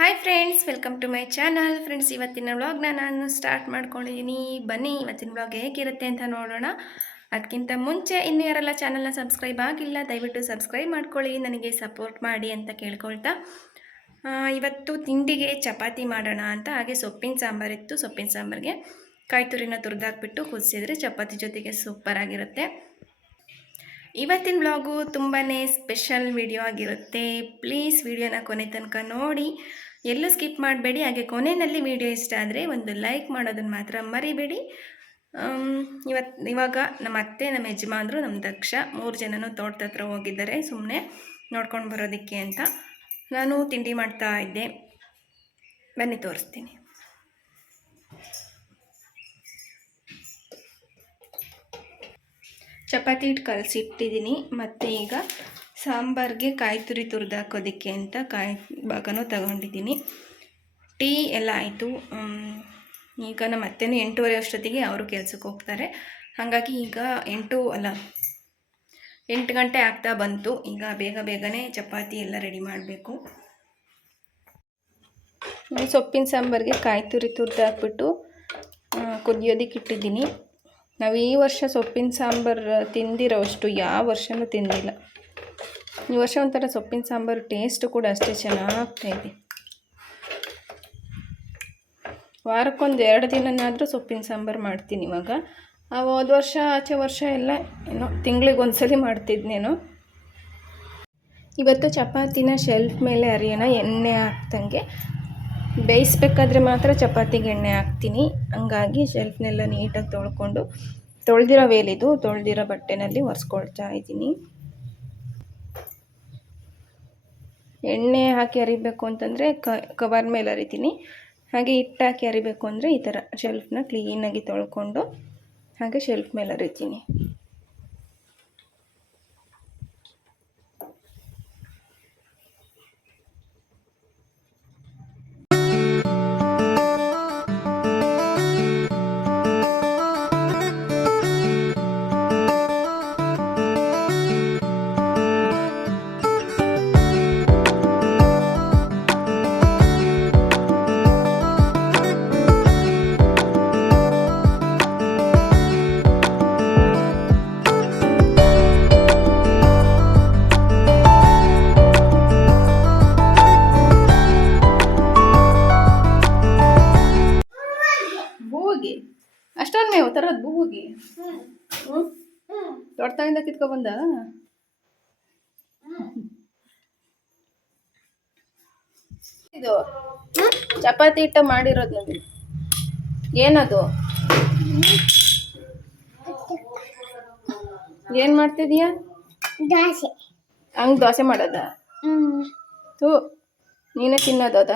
Hi friends welcome to my channel friends ಇವತ್ತಿನ ವ್ಲಾಗ್ನ ನಾನು ಸ್ಟಾರ್ಟ್ ಮಾಡ್ಕೊಂಡಿದ್ದೀನಿ ಬನ್ನಿ, ಇವತ್ತಿನ ವ್ಲಾಗ್ ಹೇಗಿರುತ್ತೆ ಅಂತ ನೋಡೋಣ. ಅದಕ್ಕಿಂತ ಮುಂಚೆ ಇನ್ನು ಯಾರೆಲ್ಲ ಚಾನಲ್ನ ಸಬ್ಸ್ಕ್ರೈಬ್ ಆಗಿಲ್ಲ, ದಯವಿಟ್ಟು ಸಬ್ಸ್ಕ್ರೈಬ್ ಮಾಡ್ಕೊಳ್ಳಿ. ನನಗೆ ಸಪೋರ್ಟ್ ಮಾಡಿ ಅಂತ ಕೇಳ್ಕೊಳ್ತಾ. ಇವತ್ತು ತಿಂಡಿಗೆ ಚಪಾತಿ ಮಾಡೋಣ ಅಂತ. ಹಾಗೆ ಸೊಪ್ಪಿನ ಸಾಂಬಾರಿತ್ತು ಸೊಪ್ಪಿನ ಸಾಂಬಾರಿಗೆ ಕಾಯಿ ತುರಿನ ತುರಿದಾಕ್ಬಿಟ್ಟು ಕುದಿಸಿದ್ರೆ ಚಪಾತಿ ಜೊತೆಗೆ ಸೂಪರಾಗಿರುತ್ತೆ ಇವತ್ತಿನ ವ್ಲಾಗು ತುಂಬಾ ಸ್ಪೆಷಲ್ ವಿಡಿಯೋ ಆಗಿರುತ್ತೆ. ಪ್ಲೀಸ್ ವಿಡಿಯೋನ ಕೊನೆ ತನಕ ನೋಡಿ. ಎಲ್ಲೂ ಸ್ಕಿಪ್ ಮಾಡಬೇಡಿ. ಹಾಗೆ ಕೊನೆಯಲ್ಲಿ ವಿಡಿಯೋ ಇಷ್ಟ ಆದರೆ ಒಂದು ಲೈಕ್ ಮಾಡೋದನ್ನು ಮಾತ್ರ ಮರಿಬೇಡಿ. ಇವತ್ತು ಇವಾಗ ನಮ್ಮ ಅತ್ತೆ, ನಮ್ಮ ಯಜಮಾನರು, ನಮ್ಮ ದಕ್ಷ ಮೂರು ಜನನು ತೋಟದ ಹತ್ರ ಹೋಗಿದ್ದಾರೆ. ಸುಮ್ಮನೆ ನೋಡ್ಕೊಂಡು ಬರೋದಕ್ಕೆ ಅಂತ. ನಾನು ತಿಂಡಿ ಮಾಡ್ತಾ ಇದ್ದೆ. ಬನ್ನಿ ತೋರಿಸ್ತೀನಿ. ಚಪಾತಿ ಹಿಟ್ಟು ಕಲಸಿಟ್ಟಿದ್ದೀನಿ ಮತ್ತು ಈಗ ಸಾಂಬಾರಿಗೆ ಕಾಯಿ ತುರಿ ತುರಿದು ಹಾಕೋದಕ್ಕೆ ಅಂತ ಕಾಯಿ ಭಾಗನೂ ತಗೊಂಡಿದ್ದೀನಿ ಟೀ ಎಲ್ಲ ಆಯಿತು. ಈಗ ನಮ್ಮ ಅತ್ತೆನೂ ಎಂಟೂವರೆ ಅಷ್ಟೊತ್ತಿಗೆ ಅವರು ಕೆಲಸಕ್ಕೆ ಹೋಗ್ತಾರೆ. ಹಾಗಾಗಿ ಈಗ ಎಂಟು ಅಲ್ಲ, ಎಂಟು ಗಂಟೆ ಆಗ್ತಾ ಬಂತು. ಈಗ ಬೇಗ ಬೇಗನೆ ಚಪಾತಿ ಎಲ್ಲ ರೆಡಿ ಮಾಡಬೇಕು. ಸೊಪ್ಪಿನ ಸಾಂಬಾರಿಗೆ ಕಾಯಿ ತುರಿ ತುರಿದು ಹಾಕ್ಬಿಟ್ಟು ಕುದಿಯೋದಕ್ಕೆ ಇಟ್ಟಿದ್ದೀನಿ. ನಾವು ಈ ವರ್ಷ ಸೊಪ್ಪಿನ ಸಾಂಬಾರು ತಿಂದಿರೋಷ್ಟು ಯಾವ ವರ್ಷವೂ ತಿಂದಿಲ್ಲ. ಈ ವರ್ಷ ಒಂಥರ ಸೊಪ್ಪಿನ ಸಾಂಬಾರು ಟೇಸ್ಟ್ ಕೂಡ ಅಷ್ಟೇ ಚೆನ್ನಾಗ್ತಾಯಿದೆ ವಾರಕ್ಕೊಂದು ಎರಡು ದಿನನಾದರೂ ಸೊಪ್ಪಿನ ಸಾಂಬಾರು ಮಾಡ್ತೀನಿ ಇವಾಗ. ಆ ಹೋದ ವರ್ಷ, ಆಚೆ ವರ್ಷ ಎಲ್ಲ ಏನೋ ತಿಂಗಳಿಗೆ ಒಂದ್ಸಲಿ ಮಾಡ್ತಿದ್ನೇನೋ. ಇವತ್ತು ಚಪಾತಿನ ಶೆಲ್ಫ್ ಮೇಲೆ ಅರಿಯೋಣ ಎಣ್ಣೆ ಹಾಕ್ದಂಗೆ. ಬೇಯಿಸ್ಬೇಕಾದ್ರೆ ಮಾತ್ರ ಚಪಾತಿಗೆ ಎಣ್ಣೆ ಹಾಕ್ತೀನಿ. ಹಂಗಾಗಿ ಶೆಲ್ಫ್ನೆಲ್ಲ ನೀಟಾಗಿ ತೊಳ್ಕೊಂಡು, ತೊಳೆದಿರೋ ವೇಲಿದು ತೊಳೆದಿರೋ ಬಟ್ಟೆನಲ್ಲಿ ಒರೆಸ್ಕೊಳ್ತಾ ಇದ್ದೀನಿ. ಎಣ್ಣೆ ಹಾಕಿ ಅರಿಬೇಕು ಅಂತಂದರೆ ಕವರ್ ಮೇಲೆ ಅರಿತೀನಿ. ಹಾಗೆ ಹಿಟ್ಟು ಹಾಕಿ ಅರಿಬೇಕು ಅಂದರೆ ಈ ಥರ ಶೆಲ್ಫ್ನ ಕ್ಲೀನಾಗಿ ತೊಳ್ಕೊಂಡು, ಹಾಗೆ ಶೆಲ್ಫ್ ಮೇಲೆ ಅರಿತೀನಿ. ಕಿತ್ಕೊಬಂದ ಇದು ಚಪಾತಿ ಹಿಟ್ಟ ಮಾಡಿರೋದು ನೋಡಿ. ಏನದು? ಏನು ಮಾಡ್ತಿದೀಯ? ದೋಸೆ. ಹಂಗೆ ದೋಸೆ ಮಾಡೋದ? ತೂ ನೀನೇ ತಿನ್ನೋದದ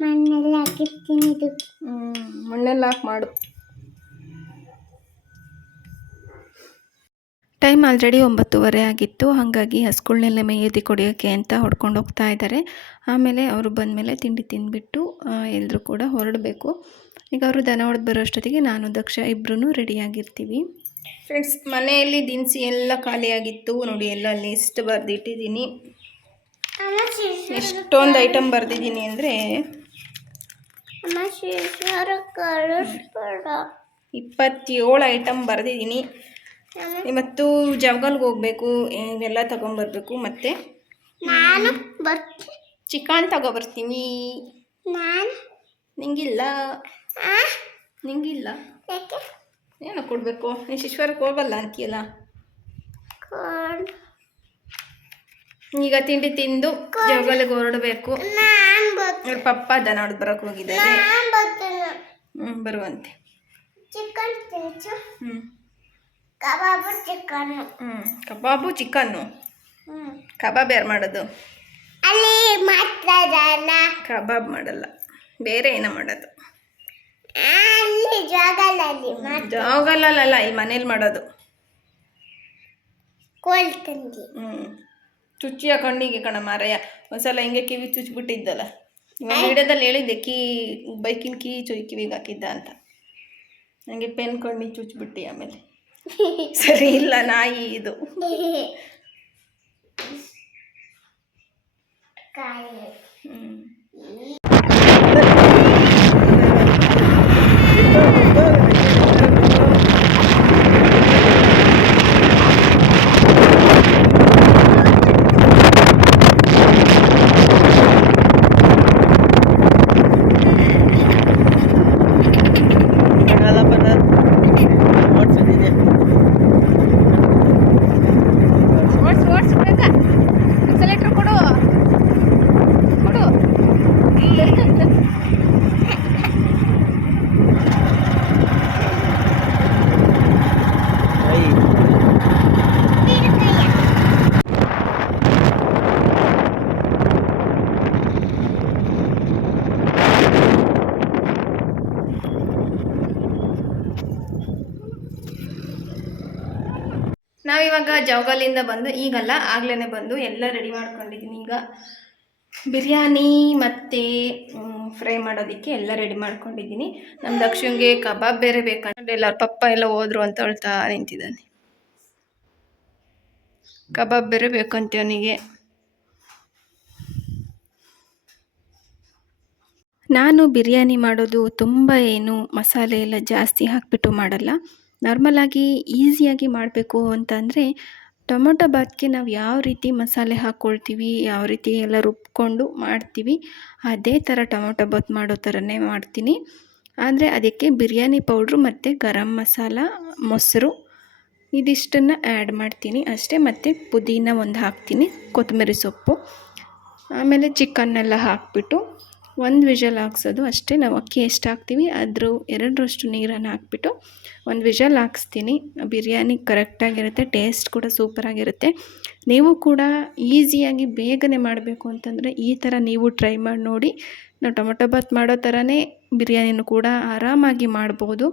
ಮಣ್ಣೆಲ್ಲ ಹ್ಞೂ ಮಣ್ಣೆಲ್ಲ ಹಾಕಿ ಮಾಡು. ಟೈಮ್ ಆಲ್ರೆಡಿ ಒಂಬತ್ತುವರೆ ಆಗಿತ್ತು ಹಾಗಾಗಿ ಹಸ್ಗಳ್ನೆಲ್ಲ ಮೇಯೋದಿ ಕೊಡೋಕ್ಕೆ ಅಂತ ಹೊಡ್ಕೊಂಡು ಹೋಗ್ತಾ ಇದ್ದಾರೆ. ಆಮೇಲೆ ಅವರು ಬಂದಮೇಲೆ ತಿಂಡಿ ತಿಂದುಬಿಟ್ಟು ಎಲ್ಲರೂ ಕೂಡ ಹೊರಡಬೇಕು. ಈಗ ಅವರು ದನ ಹೊಡೆದು ಬರೋ ಅಷ್ಟೊತ್ತಿಗೆ ನಾನು ದಕ್ಷ ಇಬ್ಬರೂ ರೆಡಿಯಾಗಿರ್ತೀವಿ. ಫ್ರೆಂಡ್ಸ್ ಮನೆಯಲ್ಲಿ ದಿನಸಿ ಎಲ್ಲ ಖಾಲಿಯಾಗಿತ್ತು. ನೋಡಿ ಎಲ್ಲ ಲಿಸ್ಟ್ ಬರೆದಿಟ್ಟಿದ್ದೀನಿ. ಎಷ್ಟೊಂದು ಐಟಮ್ ಬರೆದಿದ್ದೀನಿ ಅಂದರೆ ಇಪ್ಪತ್ತೇಳು ಐಟಮ್ ಬರೆದಿದ್ದೀನಿ. ಇವತ್ತು ಜವಗಲ್ಗೆ ಹೋಗಬೇಕು ಇವೆಲ್ಲ ತಗೊಂಬರ್ಬೇಕು ಮತ್ತೆ? ನಾನು ಬರ್ತೀನಿ ಚಿಕನ್ ತಗೊಬರ್ತೀನಿ ನಾನು ನಿಂಗಿಲ್ಲ. ನಿಂಗಿಲ್ಲ? ಏನೋ ಕೊಡಬೇಕು. ನೀನು ಶಿಶ್ವರಕ್ಕೆ ಹೋಗಲ್ಲ ಅಂತೀಯಲ್ಲ ಈಗ ತಿಂಡಿ ತಿಂದು ಜವಗಲ್ಗೆ ಹೊರಡಬೇಕು. ಅವ್ರ ಪಪ್ಪ ದನ ಹೊಡೆದು ಬರೋಕೆ ಹೋಗಿದ್ದಾರೆ. ಹ್ಞೂ ಬರುವಂತೆ. ಚಿಕನ್ ತಿಂಚು ಹ್ಞೂ ಕಬಾಬು ಚಿಕನ್ ಹ್ಞೂ ಕಬಾಬು ಚಿಕನ್ನು. ಕಬಾಬ್ ಯಾರು ಮಾಡೋದು? ಅಲ್ಲಿ ಮಾಡ್ತಾರಲ್ಲ ಕಬಾಬ್ ಮಾಡಲ್ಲ ಬೇರೆ ಏನೋ ಮಾಡೋದು? ಅಲ್ಲಿ ಜಾಗಲ್ಲಲ್ಲ ಈ ಮನೇಲಿ ಮಾಡೋದು. ಕೋಲ್ ತಂದಿ. ಹ್ಞೂ ಚುಚ್ಚಿಯ ಕಣ್ಣಿಗೆ ಕಣ ಮಾರಯ್ಯ. ಒಂದ್ಸಲ ಹಿಂಗೆ ಕಿವಿ ಚುಚ್ಚಿಬಿಟ್ಟಿದ್ದಲ್ಲ ಇವಾಗ ವಿಡಿಯೋದಲ್ಲಿ ಹೇಳಿದ್ದೆ ಕೀ ಬೈಕಿನ ಕೀ ಚು ಕಿವಿಗೆ ಹಾಕಿದ್ದ ಅಂತ. ನನಗೆ ಪೆನ್ ಕಣ್ಣಿಗೆ ಚುಚ್ಚಿಬಿಟ್ಟು ಆಮೇಲೆ. ಸರಿ ಇಲ್ಲ ನಾಯಿ ಇದು ಕಾಯಿ ಹ್ಮ್. ಆಗಲ್ಲ ಬರ ಓಡ್ಸಿದ್ದೀನಿ ಓಡ್ಸು ಓಡ್ಸು ಬೇಗ ಎಕ್ಸಲೇಟ್ರ್ ಕೊಡು ಕೊಡು ಐ ನಾವಿವಾಗ ಬಂದು, ಈಗಲ್ಲ ಆಗ್ಲೇ ಬಂದು ಎಲ್ಲ ರೆಡಿ ಮಾಡ್ಕೊಂಡಿದ್ದೀನಿ ಈಗ ಬಿರಿಯಾನಿ ಮತ್ತು ಫ್ರೈ ಮಾಡೋದಕ್ಕೆ ಎಲ್ಲ ರೆಡಿ ಮಾಡ್ಕೊಂಡಿದ್ದೀನಿ ನಮ್ಮ ದಕ್ಷಿಣ್ಗೆ ಕಬಾಬ್ ಬೇರೆ ಬೇಕಂದ್ರೆ ಎಲ್ಲರ ಪಪ್ಪ ಎಲ್ಲ ಹೋದ್ರು ಅಂತ ಹೇಳ್ತಾ ನಿಂತಿದ್ದಾನೆ. ಕಬಾಬ್ ಬೇರೆ ಬೇಕಂತೆ ಅವನಿಗೆ. ನಾನು ಬಿರಿಯಾನಿ ಮಾಡೋದು ತುಂಬ ಏನು ಮಸಾಲೆ ಎಲ್ಲ ಜಾಸ್ತಿ ಹಾಕಿಬಿಟ್ಟು ಮಾಡಲ್ಲ. ನಾರ್ಮಲಾಗಿ ಈಸಿಯಾಗಿ ಮಾಡಬೇಕು ಅಂತಂದರೆ ಟೊಮೊಟೊ ಬಾತ್ಗೆ ನಾವು ಯಾವ ರೀತಿ ಮಸಾಲೆ ಹಾಕ್ಕೊಳ್ತೀವಿ, ಯಾವ ರೀತಿ ಎಲ್ಲ ರುಬ್ಕೊಂಡು ಮಾಡ್ತೀವಿ, ಅದೇ ಥರ ಟೊಮೊಟೊ ಬಾತ್ ಮಾಡೋ ಥರನೇ ಮಾಡ್ತೀನಿ. ಆದರೆ ಅದಕ್ಕೆ ಬಿರಿಯಾನಿ ಪೌಡ್ರು ಮತ್ತು ಗರಂ ಮಸಾಲ, ಮೊಸರು ಇದಿಷ್ಟನ್ನು ಆ್ಯಡ್ ಮಾಡ್ತೀನಿ. ಅಷ್ಟೇ ಮತ್ತು ಪುದೀನ ಒಂದು ಹಾಕ್ತೀನಿ, ಕೊತ್ತಂಬರಿ ಸೊಪ್ಪು, ಆಮೇಲೆ ಚಿಕನ್ನೆಲ್ಲ ಹಾಕ್ಬಿಟ್ಟು ಒಂದು ವಿಷಲ್ ಹಾಕ್ಸೋದು ಅಷ್ಟೇ. ನಾವು ಅಕ್ಕಿ ಎಷ್ಟು ಹಾಕ್ತೀವಿ, ಅದ್ರ ಎರಡರಷ್ಟು ನೀರನ್ನು ಹಾಕ್ಬಿಟ್ಟು ಒಂದು ವಿಷಲ್ ಹಾಕ್ಸ್ತೀನಿ. ಬಿರಿಯಾನಿ ಕರೆಕ್ಟಾಗಿರುತ್ತೆ ಟೇಸ್ಟ್ ಕೂಡ ಸೂಪರಾಗಿರುತ್ತೆ ನೀವು ಕೂಡ ಈಸಿಯಾಗಿ ಬೇಗನೆ ಮಾಡಬೇಕು ಅಂತಂದರೆ ಈ ಥರ ನೀವು ಟ್ರೈ ಮಾಡಿ ನೋಡಿ. ನಾವು ಟೊಮೊಟೊ ಬಾತ್ ಮಾಡೋ ಥರನೇ ಬಿರಿಯಾನಿನೂ ಕೂಡ ಆರಾಮಾಗಿ ಮಾಡ್ಬೋದು.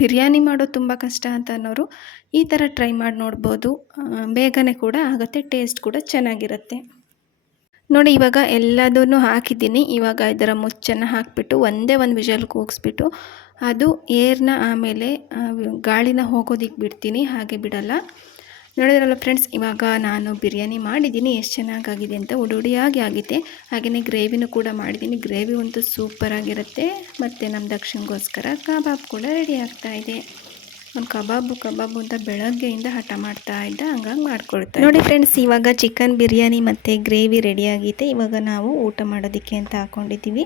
ಬಿರಿಯಾನಿ ಮಾಡೋದು ತುಂಬ ಕಷ್ಟ ಅಂತ ಅನ್ನೋರು ಈ ಥರ ಟ್ರೈ ಮಾಡಿ ನೋಡ್ಬೋದು. ಬೇಗನೆ ಕೂಡ ಆಗುತ್ತೆ ಟೇಸ್ಟ್ ಕೂಡ ಚೆನ್ನಾಗಿರುತ್ತೆ. ನೋಡಿ, ಇವಾಗ ಎಲ್ಲದನ್ನು ಹಾಕಿದ್ದೀನಿ. ಇವಾಗ ಇದರ ಮುಚ್ಚನ್ನು ಹಾಕಿಬಿಟ್ಟು ಒಂದೇ ಒಂದು ವಿಷಲ್ ಕೂಗಿಸ್ಬಿಟ್ಟು ಅದು ಏರ್ನ ಆಮೇಲೆ ಗಾಳಿನ ಹೋಗೋದಿಕ್ಕೆ ಬಿಡ್ತೀನಿ, ಹಾಗೆ ಬಿಡಲ್ಲ. ನೋಡಿದ್ರಲ್ಲ ಫ್ರೆಂಡ್ಸ್, ಇವಾಗ ನಾನು ಬಿರಿಯಾನಿ ಮಾಡಿದ್ದೀನಿ, ಎಷ್ಟು ಚೆನ್ನಾಗಾಗಿದೆ ಅಂತ. ಉಡುಡಿಯಾಗಿ ಆಗಿದೆ. ಹಾಗೆಯೇ ಗ್ರೇವಿನೂ ಕೂಡ ಮಾಡಿದ್ದೀನಿ. ಗ್ರೇವಿ ಅಂತೂ ಸೂಪರಾಗಿರುತ್ತೆ. ಮತ್ತು ನಮ್ಮ ದಕ್ಷಿಣಗೋಸ್ಕರ ಕಬಾಬ್ ಕೂಡ ರೆಡಿ ಆಗ್ತಾ ಒಂದು ಕಬಾಬು ಕಬಾಬು ಅಂತ ಬೆಳಗ್ಗೆಯಿಂದ ಹಠ ಮಾಡ್ತಾ ಇದ್ದ, ಹಂಗಾಗಿ ಮಾಡ್ಕೊಳ್ತಾ ನೋಡಿ ಫ್ರೆಂಡ್ಸ್ ಇವಾಗ ಚಿಕನ್ ಬಿರಿಯಾನಿ ಮತ್ತು ಗ್ರೇವಿ ರೆಡಿಯಾಗಿದೆ ಇವಾಗ ನಾವು ಊಟ ಮಾಡೋದಕ್ಕೆ ಅಂತ ಹಾಕ್ಕೊಂಡಿದ್ದೀವಿ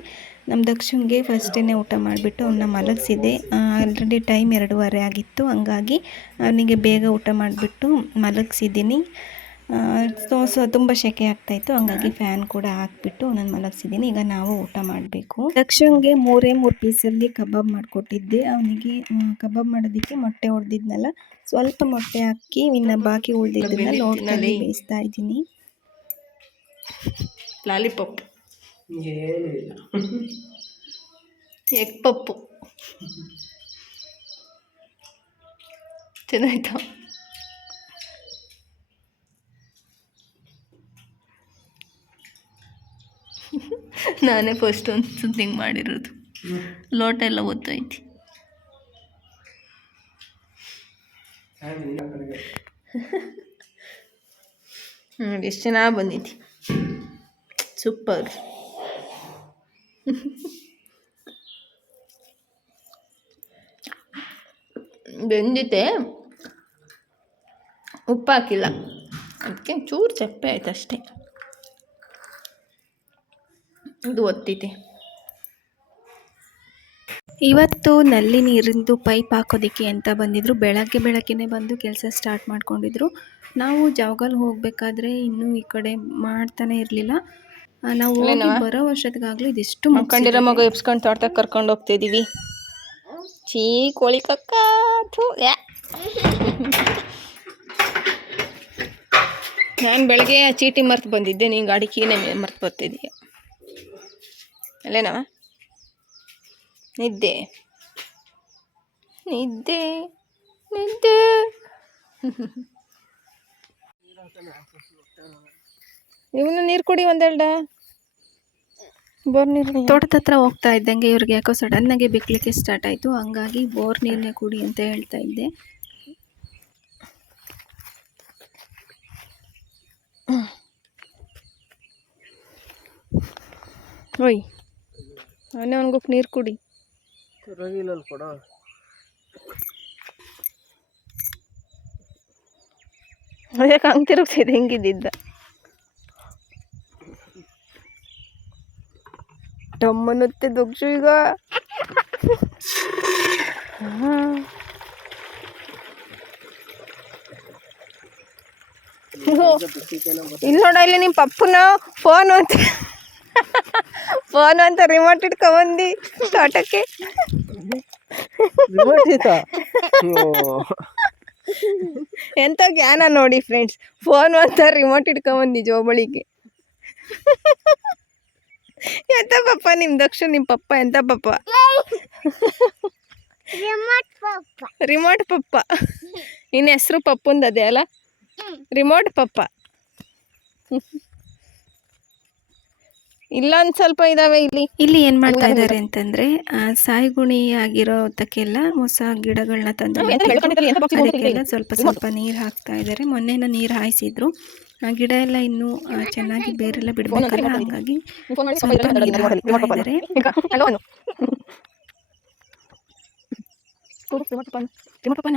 ನಮ್ಮ ದಕ್ಷಿಣ್ಗೆ ಫಸ್ಟೇ ಊಟ ಮಾಡಿಬಿಟ್ಟು ಅವನ್ನ ಮಲಗಿಸಿದೆ ಆಲ್ರೆಡಿ ಟೈಮ್ ಎರಡೂವರೆ ಆಗಿತ್ತು. ಹಂಗಾಗಿ ಅವನಿಗೆ ಬೇಗ ಊಟ ಮಾಡಿಬಿಟ್ಟು ಮಲಗಿಸಿದ್ದೀನಿ. ಸೊ ಸೊ ತುಂಬ ಶೆಕೆ ಆಗ್ತಾಯಿತ್ತು ಹಂಗಾಗಿ ಫ್ಯಾನ್ ಕೂಡ ಹಾಕ್ಬಿಟ್ಟು ನಾನು ಮಲಗಿಸಿದ್ದೀನಿ. ಈಗ ನಾವು ಊಟ ಮಾಡಬೇಕು. ಲಕ್ಷ್ಮಣ್ಗೆ ಮೂರೇ ಮೂರು ಪೀಸಲ್ಲಿ ಕಬಾಬ್ ಮಾಡಿಕೊಟ್ಟಿದ್ದೆ. ಅವನಿಗೆ ಕಬಾಬ್ ಮಾಡೋದಕ್ಕೆ ಮೊಟ್ಟೆ ಹೊಡೆದಿದ್ನಲ್ಲ ಸ್ವಲ್ಪ ಮೊಟ್ಟೆ ಹಾಕಿ ಇನ್ನು ಬಾಕಿ ಉಳಿದಿದ್ದನ್ನ ನೋಡ್ತಾ ಬೇಯಿಸ್ತಾ ಇದ್ದೀನಿ. ಲಾಲಿಪಾಪ್. ಎಗ್ ಪಪ್ಪು ಚೆನ್ನಾಯ್ತಾ ನಾನೇ ಫಸ್ಟ್ ಒಂದು ಹಿಂಗೆ ಮಾಡಿರೋದು. ಲೋಟ ಎಲ್ಲ ಓದ್ತೈತಿ ನೋಡಿ ಎಷ್ಟು ಚೆನ್ನಾಗಿ ಬಂದೈತಿ ಸೂಪರ್ ಬೆಂದಿತೆ ಉಪ್ಪು ಹಾಕಿಲ್ಲ. ಅದಕ್ಕೆ ಚೂರು ಚಪ್ಪೆ ಆಯ್ತು ಅಷ್ಟೇ. ಇದು ಒತ್ತಿದೆ. ಇವತ್ತು ನಲ್ಲಿ ನೀರಿಂದು ಪೈಪ್ ಹಾಕೋದಕ್ಕೆ ಅಂತ ಬಂದಿದ್ರು? ಬೆಳಗ್ಗೆ ಬೆಳಗ್ಗೆನೆ ಬಂದು ಕೆಲಸ ಸ್ಟಾರ್ಟ್ ಮಾಡ್ಕೊಂಡಿದ್ರು. ನಾವು ಜಾವಗಲ್ ಹೋಗಬೇಕಾದ್ರೆ ಇನ್ನೂ ಈ ಕಡೆ ಮಾಡ್ತಾನೆ ಇರಲಿಲ್ಲ. ನಾವು ಬರೋ ವರ್ಷದಾಗಲೂ ಇದಿಷ್ಟು ಮಕ್ಕಂಡಿರೋ ಮಗು ಎಬ್ಸ್ಕೊಂಡು ತೋಟದಾಗ ಕರ್ಕೊಂಡು ಹೋಗ್ತಿದೀವಿ. ಚೀ ಕೋಳಿ ಕಕ್ಕ. ನಾನು ಬೆಳಗ್ಗೆ ಆ ಚೀಟಿ ಮರ್ತು ಬಂದಿದ್ದೆ ನೀನು ಗಾಡಿ ಕೀನೇ ಮರ್ತು ಬರ್ತಿದ್ದೀಯ ಅಲ್ಲೇನವ ನಿದ್ದೆ. ನಿದ್ದೆ. ನಿದ್ದೆ. ಇವನು ನೀರು ಕುಡಿ ಒಂದೆರಡ ಬೋರ್ ನೀರು ತೋಟದ ಹತ್ರ ಹೋಗ್ತಾ ಇದ್ದಂಗೆ ಇವ್ರಿಗೆ ಯಾಕೋ ಸಡನ್ನಾಗಿ ಬಿಕ್ಲಿಕ್ಕೆ ಸ್ಟಾರ್ಟ್ ಆಯಿತು. ಹಂಗಾಗಿ ಬೋರ್ ನೀರನ್ನೇ ಕುಡಿ ಅಂತ ಹೇಳ್ತಾ ಇದ್ದೆ. ಓಯ್. ಅವನೇ ಅವನಿಗೋಗಿ ನೀರು ಕುಡಿ. ರವಿಲಲ್ಲಿ ಕೊಡ. ಅದಕ್ಕೆ ಹಂಗೆ ತಿರುಗ್ತಿದ್ದೆ ಹಿಂಗಿದ್ದಿದ್ದ. ಟಮ್ಮನುತ್ತೆ ದೊಗ್ಸು ಈಗ. ಇಲ್ಲಿ ನೋಡ ಇಲ್ಲಿ ನಿಮ್ಮ ಪಪ್ಪನ ಫೋನ್ ಅಂತ. ಫೋನ್ ಅಂತ ರಿಮೋಟ್ ಇಟ್ಕೊಂಬಂದು ತೋಟಕ್ಕೆ. ಎಂತ ಜ್ಞಾನ ನೋಡಿ ಫ್ರೆಂಡ್ಸ್ ಫೋನ್ ಅಂತ ರಿಮೋಟ್ ಇಟ್ಕೊಂಬಂದು ಜೋಬಳಿಗೆ ಎಂತ ಪಪ್ಪ ನಿಮ್ಮ ದಕ್ಷ ನಿಮ್ಮ ಪಪ್ಪ ಎಂತ ಪಪ್ಪ ರಿಮೋಟ್ ಪಪ್ಪ. ರಿಮೋಟ್ ಪಪ್ಪ. ನಿನ್ನ ಹೆಸರು ಪಪ್ಪಂದು ಅದೇ ಅಲ್ಲ ರಿಮೋಟ್ ಪಪ್ಪ. ಇಲ್ಲೊಂದು ಸ್ವಲ್ಪ ಇದಾವೆ ಇಲ್ಲಿ. ಇಲ್ಲಿ ಏನ್ ಮಾಡ್ತಾ ಇದ್ದಾರೆ ಅಂತಂದ್ರೆ ಆ, ಸಾಯಿಗುಣಿ ಆಗಿರೋದಕ್ಕೆಲ್ಲ ಹೊಸ ಗಿಡಗಳನ್ನ ತಂದು ನಾವು ಎಂತ ಹೇಳ್ಕೊಂಡಿದ್ರಲ್ಲಿ ಎಂತ box ಗೆ ಅದಕ್ಕೆಲ್ಲ? ಸ್ವಲ್ಪ ಸ್ವಲ್ಪ ನೀರು ಹಾಕ್ತಾ ಇದ್ದಾರೆ ಮೊನ್ನೆನ ನೀರು ಹಾಯಿಸಿದ್ರು. ಆ ಗಿಡ ಎಲ್ಲ ಇನ್ನು ಆ, ಚೆನ್ನಾಗಿ ಬೇರೆಲ್ಲ ಬಿಡ್ಬೇಕಲ್ಲ ಹಾಗಾಗಿ ಮಾಡಿ ಸ್ವಲ್ಪ ಸ್ವಲ್ಪ ಈಗ ಅನ್ನು ಕೊಡು ಪಪ್ಪ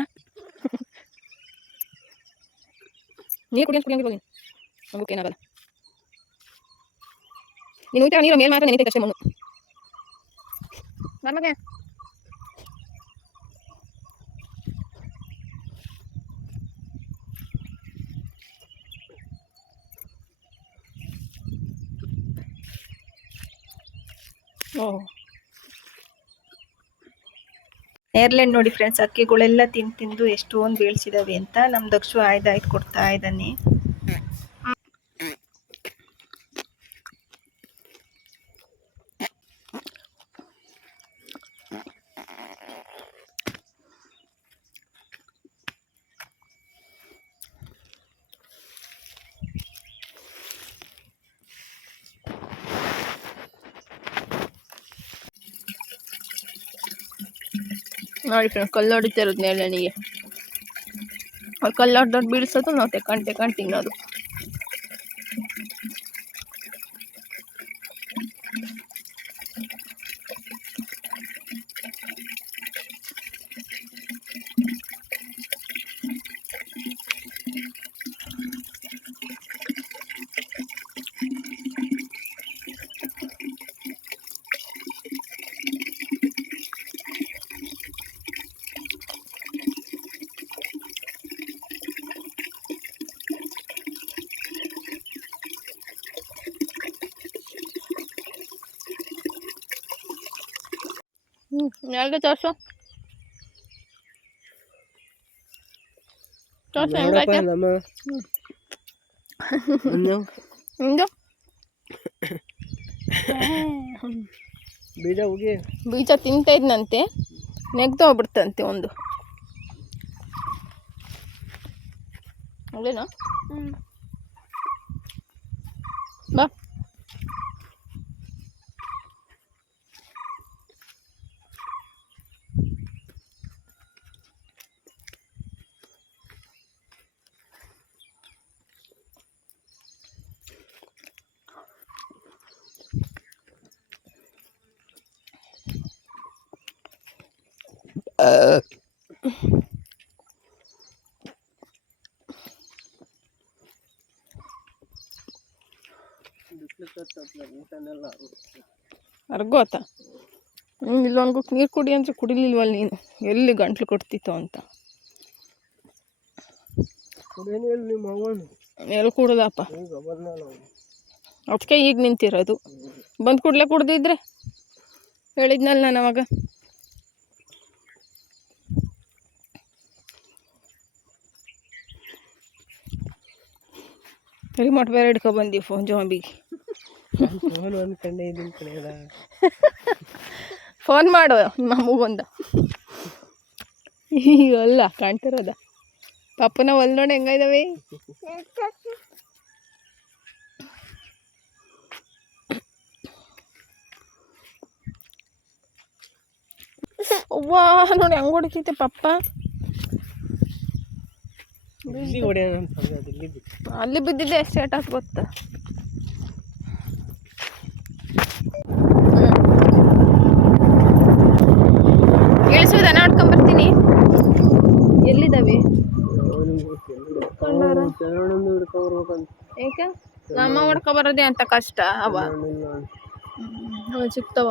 ನೀರು ಕುಡಿ ಅಂತ ಕುಡಿಯಂಗಿಲ್ಲ ಹೋಗಿ ನಮಗೂ ಏನಾಗಲ್ಲ ನೀನು ಊಟ ನೀರು ಮೇಲೆ ಮಾತ್ರ ನೆನೀತೈತೆ ಅಷ್ಟೇ ಮಣ್ಣು. ಬರ್ಮಗೆ ಓ. ನೇರ್ಲೆಂಡ್ ನೋಡಿ ಫ್ರೆಂಡ್ಸ್ ಅಕ್ಕಿಗಳೆಲ್ಲ ತಿಂದು ತಿಂದು ಎಷ್ಟೊಂದು ಬೀಳ್ಸಿದಾವೆ ಅಂತ ನಮ್ಮ ದಕ್ಷು ಆಯ್ದಾಯ್ತು ಕೊಡ್ತಾ ಇದ್ದಾನೆ. ನೋಡಿ ಫ್ರೆಂಡ್ ಕಲ್ಲು ಹೊಡಿತಾ ಇರೋದು ನೇರಳೆಣಿಗೆ ಅವ್ರು ಕಲ್ಲು ಹೊಡೆದೊಡ್ಡು ನಾವು ತಿನ್ನೋದು. ಹ್ಞೂ ಎರಡು ತೋರಿಸು. ತೋರ್ಸು ಹೆಂಗೈತೆ ಬೀಜ ಹೋಗಿ. ಬೀಜ ತಿಂತಾ ಇದ್ನಂತೆ. ನೆಗ್ದು ಹೋಗ್ಬಿಡ್ತಂತೆ ಒಂದು. ಅದೇನಾ ಬಾ. ಅರ್ಗೋತ? ಹ್ಞೂ ಇಲ್ಲೊಂದು ನೀರು ಕುಡಿ ಅಂದರೆ ಕುಡಿಲಿಲ್ವಲ್ಲ ನೀನು. ಎಲ್ಲಿ ಗಂಟ್ಲು ಕೊಡ್ತಿತ್ತು ಅಂತ. ಎಲ್ಲಿ ಕುಡ್ದಪ್ಪ. ಅದಕ್ಕೆ ಈಗ ನಿಂತಿರೋದು. ಬಂದು ಕೂಡಲೇ ಕುಡ್ದಿದ್ರೆ? ಹೇಳಿದ್ನಲ್ಲ ನಾನು ಅವಾಗ. ರಿಮೋಟ್ ಬೇರೆ ಹಿಡ್ಕೊಬಂದಿ ಫೋನ್ ಜಾಂಬಿಗೆ. ಫೋನ್ ಅನ್ಕೊಂಡೆ ಇದೀನಿ ಕಡೆಯಲ್ಲ ಫೋನ್ ಮಾಡು ಈಗ ಅಲ್ಲ ಕಾಣ್ತಿರೋದ. ಪಪ್ಪನ ಒಲ್ ನೋಡಿ ಹೆಂಗಿದಾವೆ ಅವ್ವಾ ನೋಡಿ ಹೆಂಗೆ ಹೊಡಿತೈತೆ ಪಪ್ಪ ಅಲ್ಲಿ ಬಿದ್ದಿದ್ದೆ ಸ್ಟೇಟಸ್ ಗೊತ್ತ. ಹೊಡ್ಕೊಬರ್ಬೇಕಂತ ಏಕೆ? ನಮ್ಮ ಹೊಡ್ಕೊ ಬರೋದೇ ಅಂತ ಕಷ್ಟ ಅವ. ಸಿಗ್ತಾವ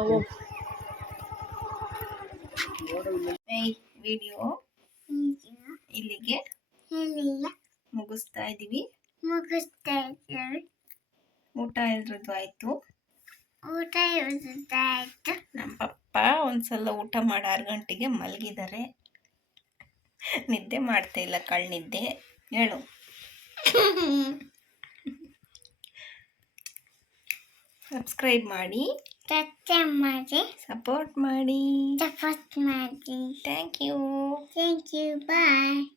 ವಿಡಿಯೋ ಇಲ್ಲಿಗೆ ಮುಗಿಸ್ತಾ ಇದೀವಿ ಮುಗಿಸ್ತಾ ಇದ್ದೇವೆ. ಊಟ ಎಲ್ರದ್ದು ಆಯ್ತು? ಊಟ ಇರುತ್ತಾಯ್ತು ನಮ್ಮ ಪಪ್ಪ ಒಂದ್ಸಲ ಊಟ ಮಾಡಿ ಆರು ಗಂಟೆಗೆ ಮಲಗಿದ್ದಾರೆ ನಿದ್ದೆ ಮಾಡ್ತಾ ಇಲ್ಲ ಕಳ್ನಿದ್ದೆ. ಹೇಳು. ಸಬ್ಸ್ಕ್ರೈಬ್ ಮಾಡಿ. ಚರ್ಚೆ ಮಾಡಿ. ಸಪೋರ್ಟ್ ಮಾಡಿ. ಸಪೋರ್ಟ್ ಮಾಡಿ. Thank you thank you bye